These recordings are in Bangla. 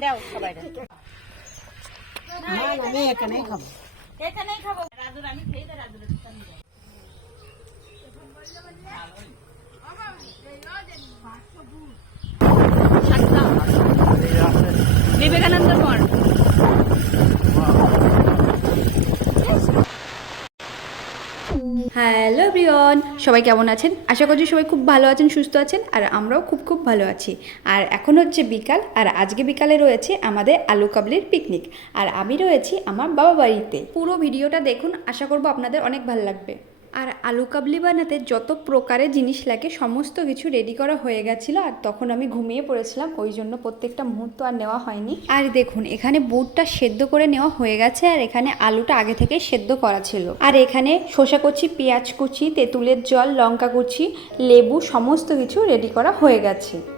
দাও সবাই। না আমি এখানেই খাব। এখানেই খাব। রাজু রানী খেয়ে দে রাজু রানী বিবেকানন্দ মোড় হ্যালো ব্রিয়ন সবাই কেমন আছেন? আশা করছি সবাই খুব ভালো আছেন, সুস্থ আছেন, আর আমরাও খুব খুব ভালো আছি। আর এখন হচ্ছে বিকাল, আর আজকে বিকালে রয়েছে আমাদের আলু কাবলির পিকনিক আর আমি রয়েছি আমার বাবা বাড়িতে। পুরো ভিডিওটা দেখুন, আশা করব আপনাদের অনেক ভালো লাগবে। আর আলু কাবলি বানাতে যত প্রকারের জিনিস লাগে, সমস্ত কিছু রেডি করা হয়ে গেছিল আর তখন আমি ঘুমিয়ে পড়েছিলাম, ওই জন্য প্রত্যেকটা মুহূর্ত আর নেওয়া হয়নি। আর দেখুন, এখানে বুটটা সেদ্ধ করে নেওয়া হয়ে গেছে আর এখানে আলুটা আগে থেকে সেদ্ধ করা ছিল। আর এখানে শসা কুচি, পেঁয়াজ কুচি, তেঁতুলের জল, লঙ্কা কুচি, লেবু, সমস্ত কিছু রেডি করা হয়ে গেছে।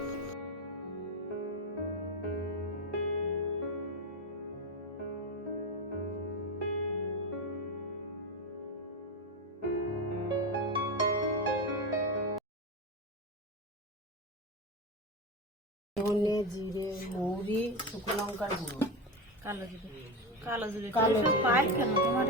ধনে জিরে মৌরি শুকনো লঙ্কার গুঁড়ো। কালো জিরে। কালো জিরে। কালো। পাই কেন তোমার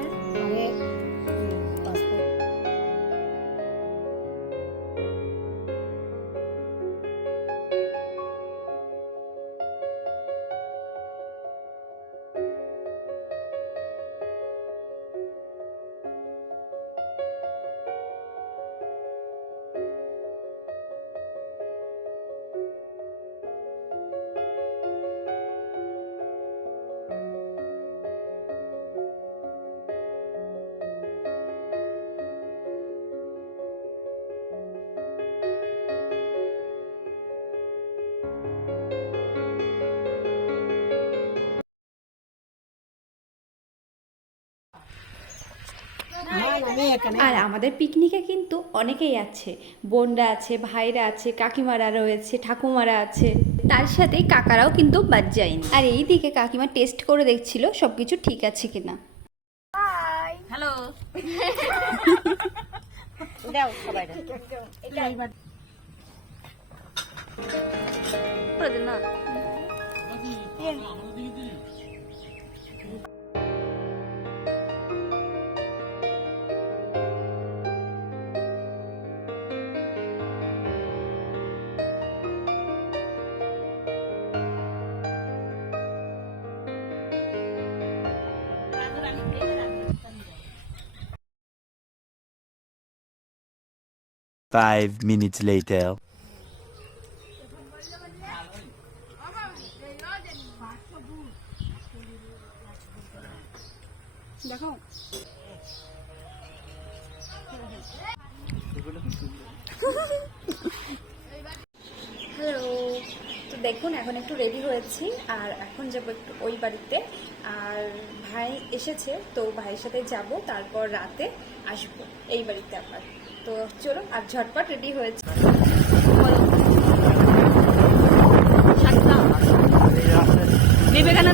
আর আমাদের পিকনিকে কিন্তু অনেকেই আছে। বোনরা আছে ভাইরা আছে কাকিমারা রয়েছে ঠাকুমারা আছে। তার সাথে কাকারাও কিন্তু বাদ যায়নি। আর এই দিকে কাকিমা টেস্ট করে দেখছিল সব কিছু ঠিক আছে কিনা। হ্যালো দাও সবাই করে দিন না রাজু রানী খেয়ে দে রাজু রানী Five minutes later. দেখো। হ্যালো তো দেখুন এখন একটু রেডি হয়েছি আর এখন যাব একটু ওই বাড়িতে। আর ভাই এসেছে তো ভাইয়ের সাথে যাব তারপর রাতে আসব এই বাড়িতে আবার। তো চলো আর ঝটপট রেডি হয়েছে। বিবেকানন্দ